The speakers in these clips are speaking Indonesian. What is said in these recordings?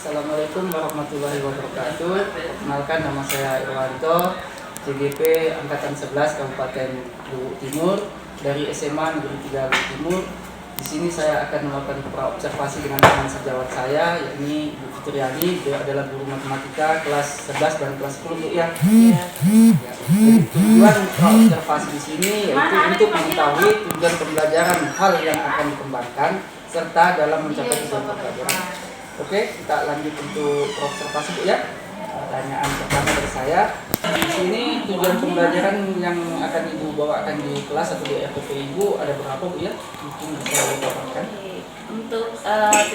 Assalamualaikum warahmatullahi wabarakatuh. Perkenalkan, nama saya Irwanto, CGP Angkatan 11 Kabupaten Luwu Timur dari SMA Negeri 3 Luwu Timur. Di sini saya akan melakukan praobservasi dengan teman sejawat saya, yakni Bu Fitriani. Dia adalah guru matematika kelas 11 dan kelas 10, Bu, ya. Tujuan praobservasi di sini yaitu untuk mengetahui tujuan pembelajaran, hal yang akan dikembangkan, serta dalam mencapai tujuan pembelajaran. Oke, kita lanjut untuk observasi, Bu, ya. Pertanyaan pertama dari saya. Di sini tujuan pembelajaran yang akan Ibu bawakan di kelas atau di RPP Ibu ada berapa, Bu, ya? Mungkin bisa Ibu bawakan. Untuk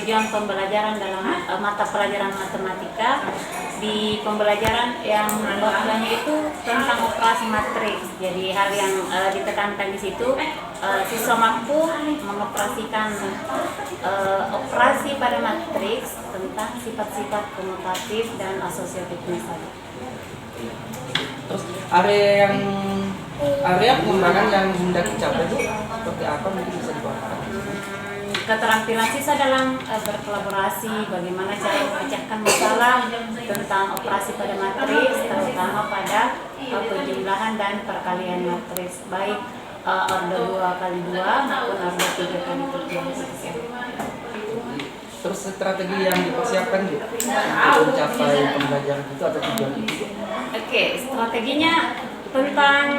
tujuan pembelajaran dalam mata pelajaran matematika, di pembelajaran yang bawahnya itu tentang operasi matriks. Jadi hal yang ditekankan di situ, siswa mampu mengoperasikan operasi pada matriks tentang sifat-sifat komutatif dan asosiatifnya saja. Terus area pengembangan yang hendak dicapai itu seperti apa, mungkin bisa dibawakan? Keterampilan siswa dalam berkolaborasi, bagaimana cara memecahkan masalah tentang operasi pada matriks, terutama pada penjumlahan dan perkalian matriks, baik order 2x2 maupun order 3x3. Terus strategi yang dipersiapkan, Bu, untuk mencapai pembelajaran itu atau tujuan itu? Oke, strateginya tentang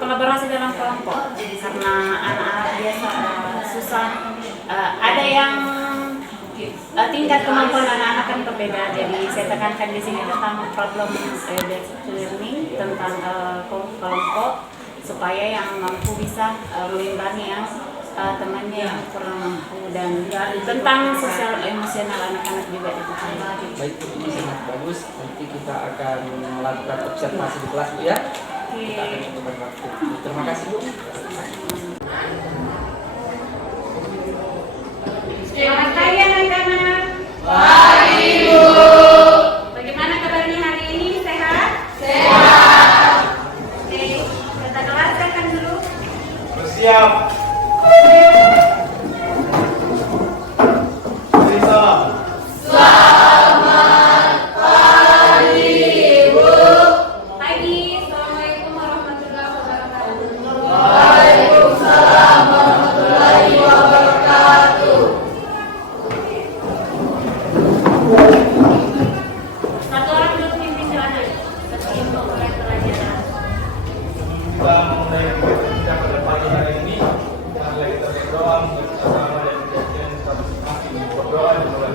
kolaborasi dalam kelompok, karena anak-anak biasa susah. Ada yang tingkat kemampuan anak-anak kan berbeda, jadi saya tekankan di sini tentang problem based learning, tentang kelompok, supaya yang mampu bisa mengimbangi yang temannya yang kurang mampu, dan tentang sosial emosional anak-anak juga itu. Baik, ini sangat bagus. Nanti kita akan melakukan observasi di kelas, Bu, ya. Kita akan coba waktu. Terima kasih, Bu. Selamat pagi anak-anak. Pagi, Bu. Bagaimana kabarnya hari ini? Sehat? Sehat. Oke, kita kelaskan dulu. Bersiap. Sisa. Selamat pagi, Bu. Pagi, Assalamualaikum warahmatullahi wabarakatuh. Waalaikumsalam warahmatullahi wabarakatuh. Satu orang dulu pimpin doanya. Sebelum memulai pelajaran. Kita memulai kegiatan kita pada pagi hari ini. Marilah kita berdoa bersama dan kejadian masing-masing. Berdoa dimulai.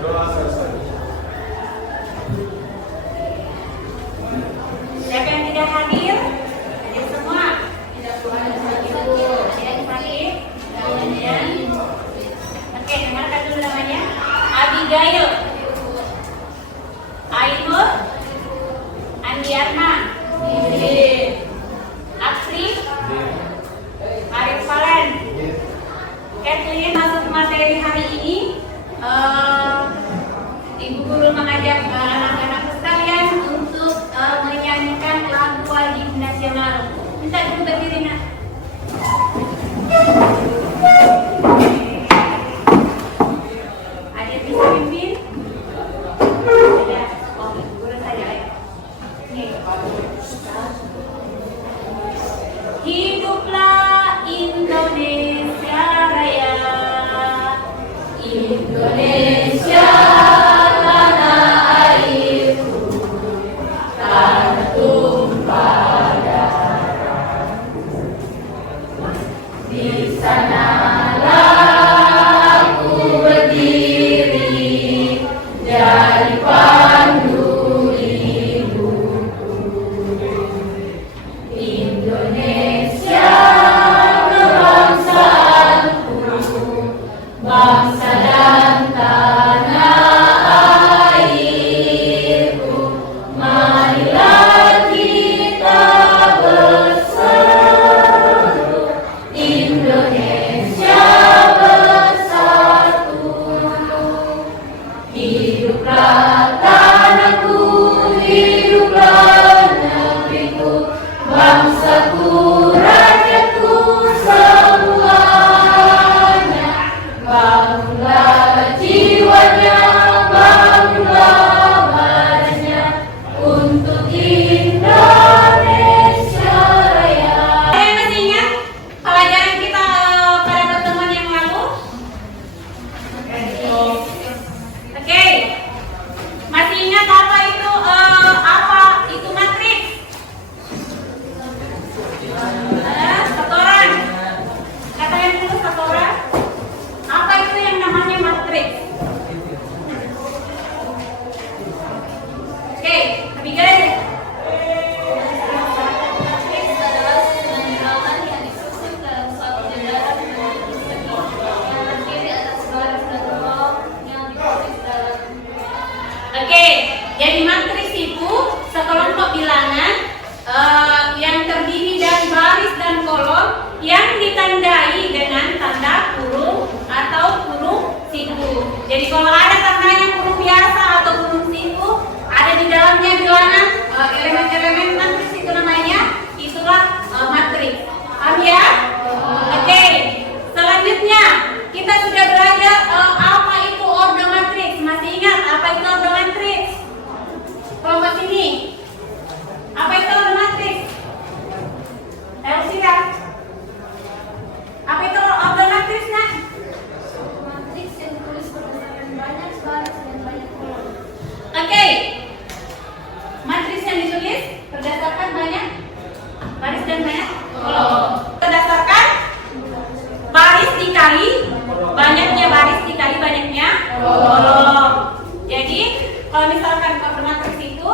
Doa selesai. Siapa yang tidak hadir? Hadir semua. Ada yang sakit? Oke, dengarkan dulu namanya. Abigail, Ainur, Andiarna, Afri, Arif Valen, Kathleen. Masuk materi hari ini, Ibu Guru mengajak anak-anak sekalian untuk menyanyikan lagu wajib nasional. Minta dulu berdiri, Nak. Ada yang bisa pimpin? Ada. Oh, Ibu Guru saja ya. Oke. Hiduplah Indonesia Raya. Indonesia tanah airku, tanah tumpah darah. Di sanalah aku berdiri, jadi pandu ibuku. Indonesia kebangsaanku, bangsa dan tanah airku. Marilah kita bersatu, Indonesia Jadi kalau ada tandanya kurung biasa atau kurung siku, ada di dalamnya bilangan elemen-elemen matriks itu namanya, itulah matriks. Paham ya? Oke. Selanjutnya kita sudah belajar apa itu order matriks. Masih ingat apa itu order matriks? Kelompok ini. Apa itu order matriks? Elvira. Apa itu order matriks, Nak? Matriks yang tulis berdasarkan banyak baris dan banyak kolom. Oke. Matriks yang ditulis berdasarkan banyak baris dan banyak kolom. Berdasarkan baris dikali banyaknya baris dikali banyaknya kolom. Jadi kalau misalkan order matriks itu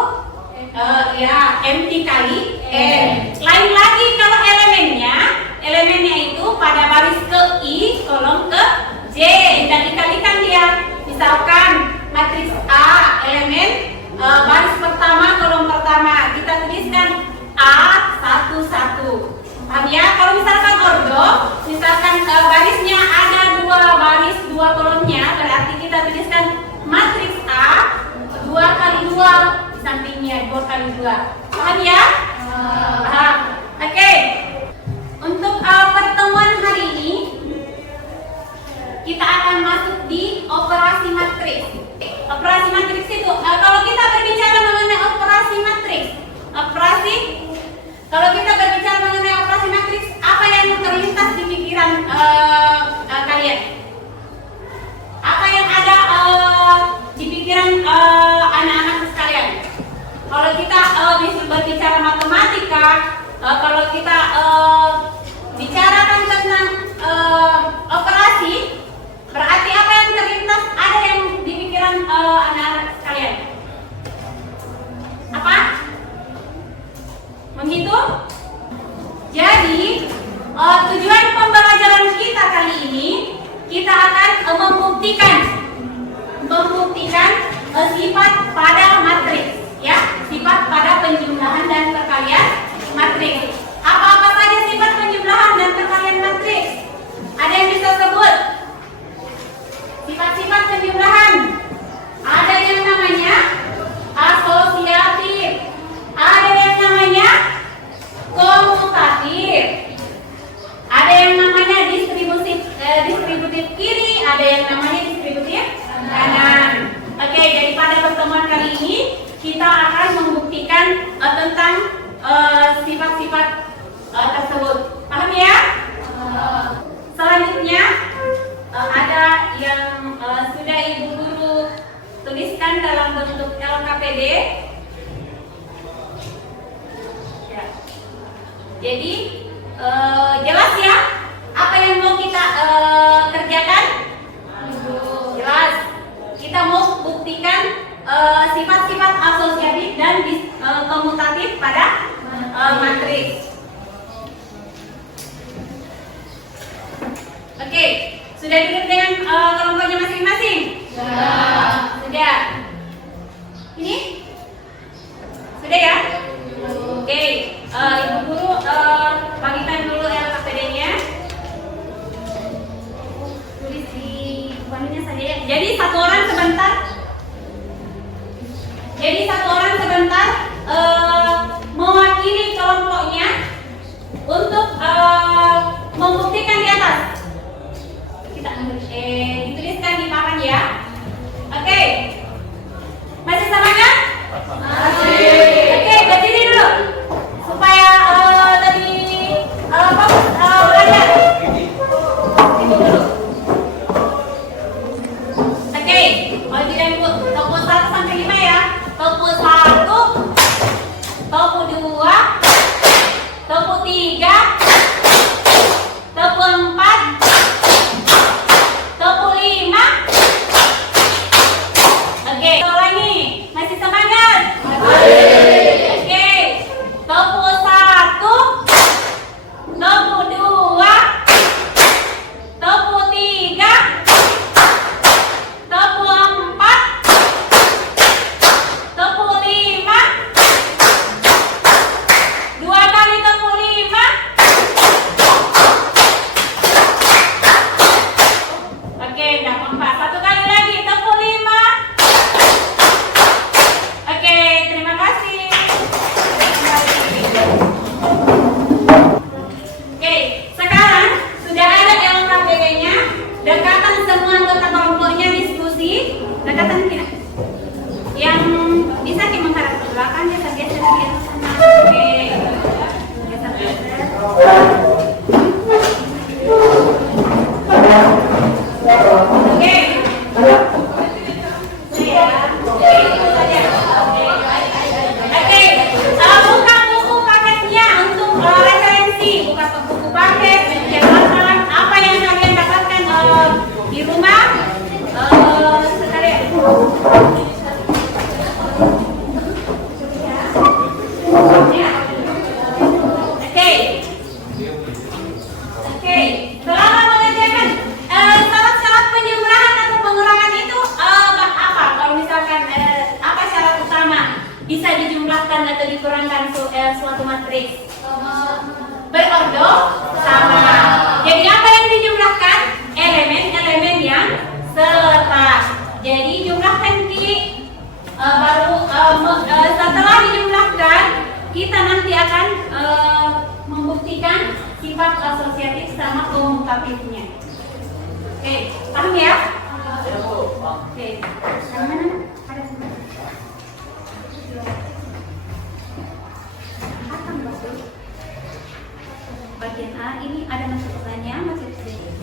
ya M dikali N. Lain lagi kalau elemennya itu pada baris ke I, kolom ke J, dan dikalikan dia. Misalkan matriks A, elemen baris pertama, kolom pertama, kita tuliskan A11. Paham ya? Kalau misalkan ordo, misalkan barisnya ada 2 baris 2 kolomnya, berarti kita tuliskan matriks A 2 kali 2 di sampingnya, 2 kali 2. Paham ya? Paham. Oke. Untuk pertemuan hari ini kita akan masuk di operasi matriks. Operasi matriks itu kalau kita berbicara mengenai operasi matriks, kalau kita berbicara mengenai operasi matriks, apa yang terlintas di pikiran kalian? Apa yang ada di pikiran anak-anak sekalian? Kalau kita berbicara matematika, kalau kita bicarakan tentang operasi, berarti apa yang terlintas ada yang di pikiran anak-anak sekalian? Apa? Menghitung? Jadi tujuan pembelajaran kita kali ini, kita akan membuktikan sifat pada matriks, ya, sifat pada penjumlahan dan perkalian matriks. Apa-apa saja sifat penjumlahan dan perkalian matriks? Ada yang bisa sebut? Sifat-sifat penjumlahan. Ada yang namanya asosiatif. Ada yang namanya komutatif. Ada yang namanya distributif kiri, ada yang namanya distributif kanan. Oke, jadi pada pertemuan kali ini kita akan membuktikan tentang sifat-sifat tersebut. Paham ya? Selanjutnya ada yang sudah Ibu Guru tuliskan dalam bentuk LKPD. Ya. Jadi jelas ya apa yang mau kita kerjakan? Jelas. Kita mau buktikan sifat-sifat asosiatif dan komutatif pada matriks. Oke, sudah duduk dengan kelompoknya masing-masing? Sudah. Ini? Sudah ya? Oke, Ibu Guru bagikan dulu LKPD-nya. Tulis di bukunya saja ya. Jadi satu orang sebentar mewakili kelompoknya untuk membuktikan di atas. Kita ambil dituliskan di papan ya. Oke. Masih sama kan? Masih. Oke, berdiri dulu supaya bisa dijumlahkan atau dikurangkan suatu matriks? Berordo sama. Jadi apa yang dijumlahkan? Elemen-elemen yang seletak. Jadi jumlahkan setelah dijumlahkan, kita nanti akan membuktikan sifat asosiatif sama komutatifnya. Oke, paham ya? Oke, yang mana? Ada semua. Bagian A ini ada masuk pertanyaan masih sedikit.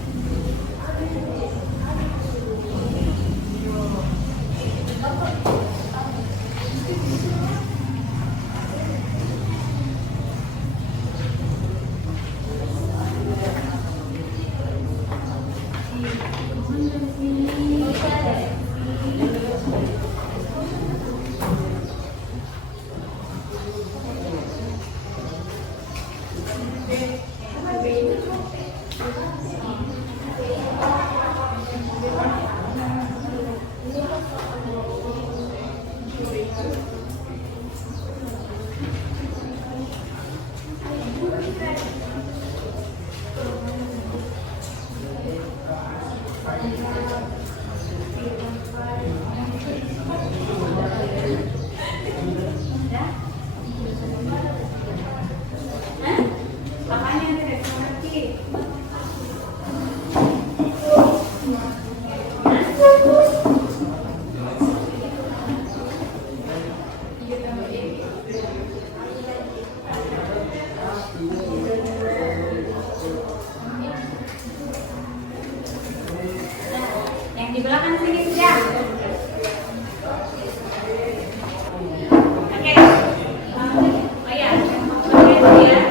Di belakang sini sudah. Oke. Oh ya, oke ya.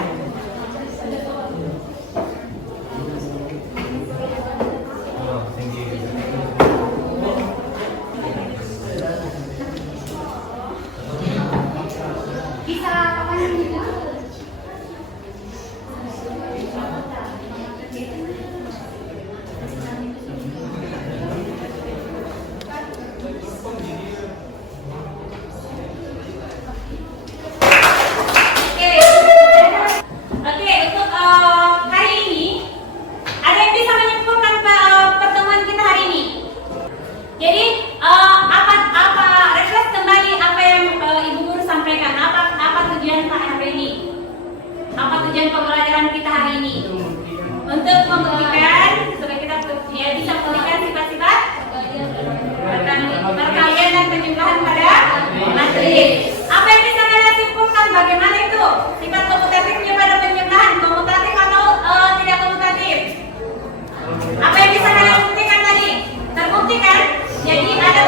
Bisa kapan ini? Tujuan pembelajaran kita hari ini untuk membuktikan supaya kita bisa membuktikan sifat-sifat perkalian dan penjumlahan pada matriks. Apa yang bisa kalian simpulkan? Bagaimana itu sifat komutatifnya pada penjumlahan, komutatif atau tidak komutatif? Apa yang bisa kalian buktikan tadi? Terbuktikan. Jadi ada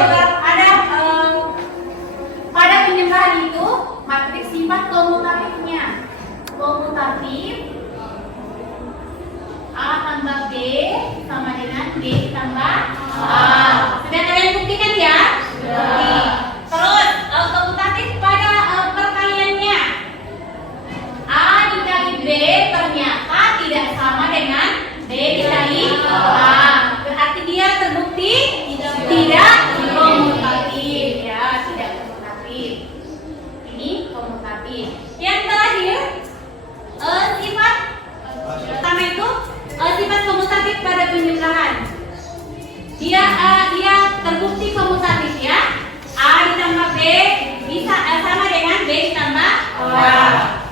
pada penjumlahan itu matriks sifat komutatifnya. Komutatif A tambah B sama dengan B tambah A. Sudah kalian buktikan ya? Terus komutatif pada perkaliannya A dikali B ternyata tidak sama dengan B dikali A. Berarti dia terbukti tidak komutatif ya, tidak komutatif. Ini komutatif. Yang terakhir sifat pertama itu sifat komutatif pada penjumlahan. Dia terbukti komutatif ya. A ditambah B bisa sama dengan B ditambah A.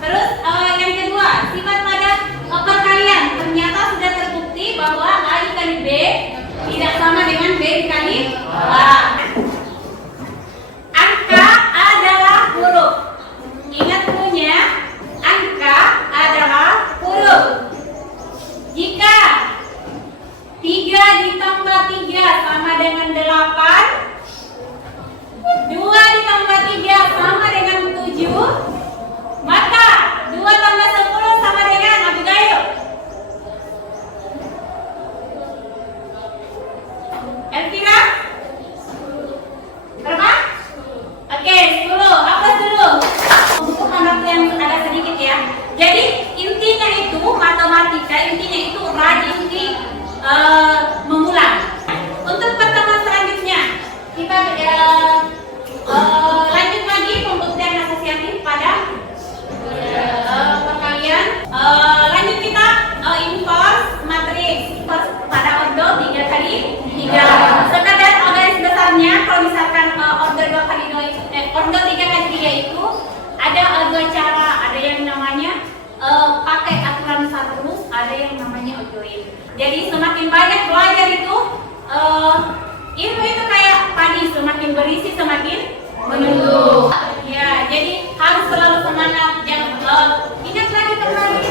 Terus yang kedua sifat pada perkalian ternyata sudah terbukti bahwa A dikali B tidak sama dengan B dikali A. Angka adalah huruf. Ingat punya. Angka adalah huruf. Jika 3 ditambah 3 sama dengan 8, 2 ditambah 3 sama dengan 7, maka 2 tambah 10 sama dengan Abigail. Elvira? Berapa? Oke, 10. Apa 10? Untuk yang ada sedikit ya. Jadi intinya itu matematika, intinya itu rajin di mengulang. Untuk pertemuan selanjutnya Jadi semakin banyak belajar itu, ilmu itu kayak padi, semakin berisi semakin menunduk. Ya, jadi harus selalu semangat. Ingat lagi kembali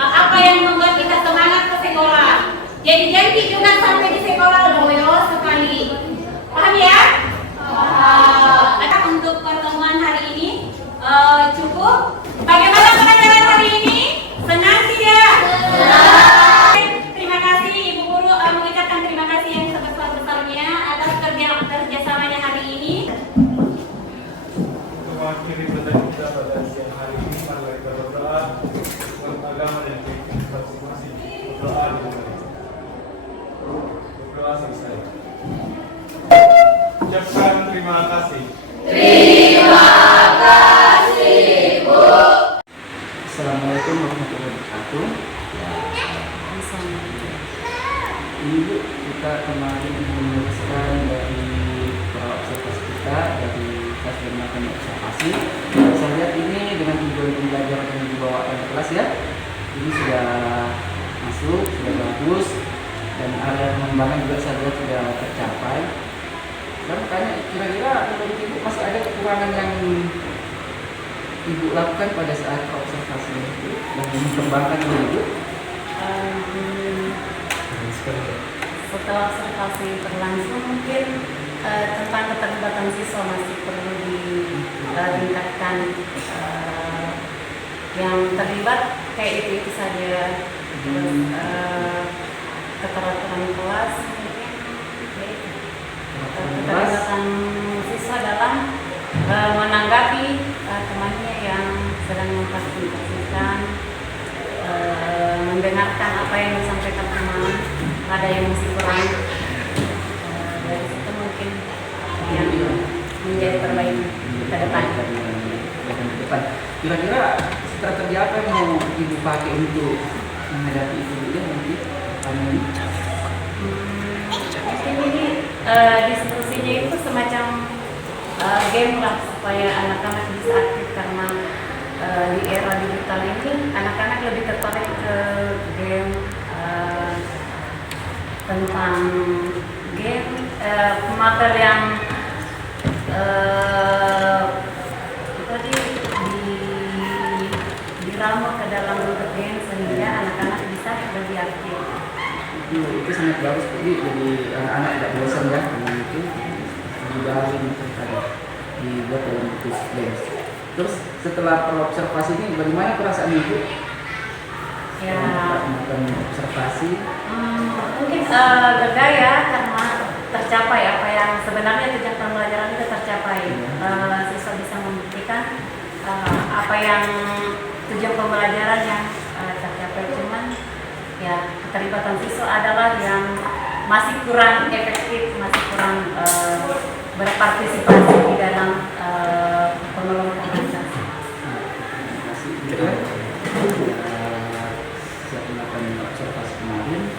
apa yang membuat kita semangat ke sekolah. Jadi janji juga sampai di sekolah loyo sekali. Paham ya? Untuk pertemuan hari ini cukup. Bagaimana pelajaran hari ini? Senang tidak? Terima kasih Ibu Guru, mengucapkan terima kasih yang sebesar-besarnya atas kerjasamanya hari ini. Untuk mengakhiri pertemuan kita pada siang hari ini, mari kita berdoa untuk agama dan kehidupan masing-masing. Berdoa dimulai. Berdoa selesai. Ucapkan terima kasih. Assalamualaikum warahmatullahi wabarakatuh. Ini Bu, kita kemarin menuliskan dari observasi kita dari kelas bermakan observasi. Saya lihat ini dengan tujuan pembelajaran yang dibawakan ke kelas ya. Ini sudah masuk, sudah bagus, dan area pengembangan juga saya lihat sudah tercapai. Dan makanya kira-kira menurut Ibu masih ada kekurangan yang Ibu lakukan pada saat observasi itu dan mengembangkan Ibu? Setelah observasi berlangsung mungkin tentang keterlibatan siswa masih perlu ditingkatkan. Yang terlibat kayak itu saja, terus keteraturan kelas mungkin keterlibatan siswa dalam menanggapi temannya yang sedang memfasilitasikan, mendengarkan apa yang disampaikan teman, ada yang masih kurang, dari situ mungkin yang menjadi terbaik ke depan. Kira-kira strategi apa yang mau Ibu pakai untuk menghadapi itu ya nanti? Mungkin ini diskusinya itu semacam game lah supaya anak-anak bisa aktif, karena di era digital ini anak-anak lebih tertarik ke game, tentang game, materi yang tadi diramu ke dalam bentuk game sehingga anak-anak bisa lebih aktif. Itu sangat bagus, jadi anak-anak tidak bosan ya dengan itu. Dibaharin dibuat dalam bentuk games. Terus setelah observasi ini bagaimana perasaan Ibu? Ya, melakukan observasi. Mungkin lega ya, karena tercapai apa yang sebenarnya tujuan pembelajaran itu tercapai. Siswa bisa membuktikan apa yang tujuan pembelajaran yang tercapai, cuman ya keterlibatan siswa adalah yang masih kurang efektif, masih kurang berpartisipasi di dalam pengelolaan organisasi. Terima kasih. Siap melakukan observasi kemarin.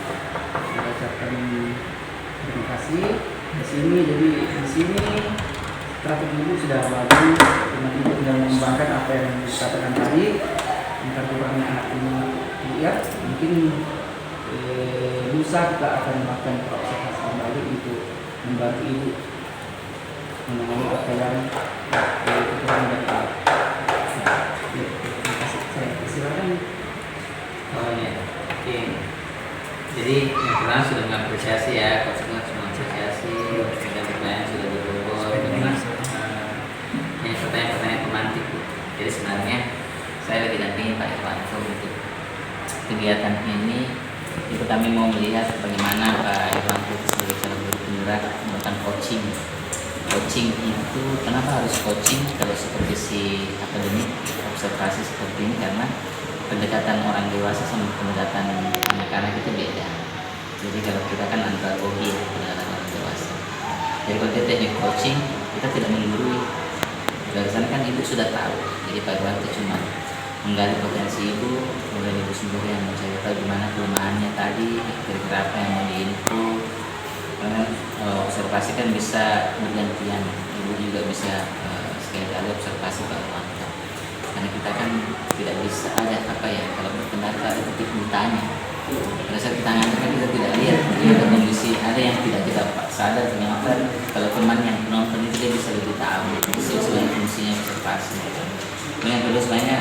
Kita ucapkan terima kasih. Jadi di sini strategi Ibu sudah bagus. Teman Ibu sudah mengembangkan apa yang dikatakan tadi tentang kurangnya anak ini. Ya, mungkin lusa kita akan melakukan observasi kembali untuk membantu Ibu mengenai apa yang kekurangan dari Ibu. Terima kasih. Saya silakan. Oh ya, oke. Jadi yang pertama sudah mengapresiasi ya, Coach Gunnar sudah mengapresiasi, dan pertanyaan sudah berbobot dengan yang pertanyaan-pertanyaan pemantik. Jadi sebenarnya saya lebih dampingi Pak Irwanto untuk kegiatan ini. Itu kami mau melihat bagaimana Pak Irwanto sebagai calon guru penggerak melakukan coaching. Coaching itu kenapa harus coaching kalau seperti si akademik observasi seperti ini, karena pendekatan orang dewasa sama pendekatan anak-anak itu beda. Jadi kalau kita kan andragogi ya, pendekatan orang dewasa. Jadi kalau kita teknik coaching, kita tidak menggurui. Dari sana kan ibu sudah tahu. Jadi Pak Irwanto cuma menggali potensi ibu, kemudian ibu sendiri yang mencari tahu gimana kelemahannya tadi, kira-kira apa yang mau diinfo. Karena observasi kan bisa bergantian, ibu juga bisa sekali-kali observasi Pak Irwanto. Karena kita kan tidak bisa ada apa ya, kalau berpendapat ada titik butanya, pada saat kita nganter kan kita tidak lihat ada kondisi, ada yang tidak kita sadar ternyata kalau teman yang penonton itu dia bisa lebih tahu itu sesuai fungsinya observasi. Yang kedua sebenarnya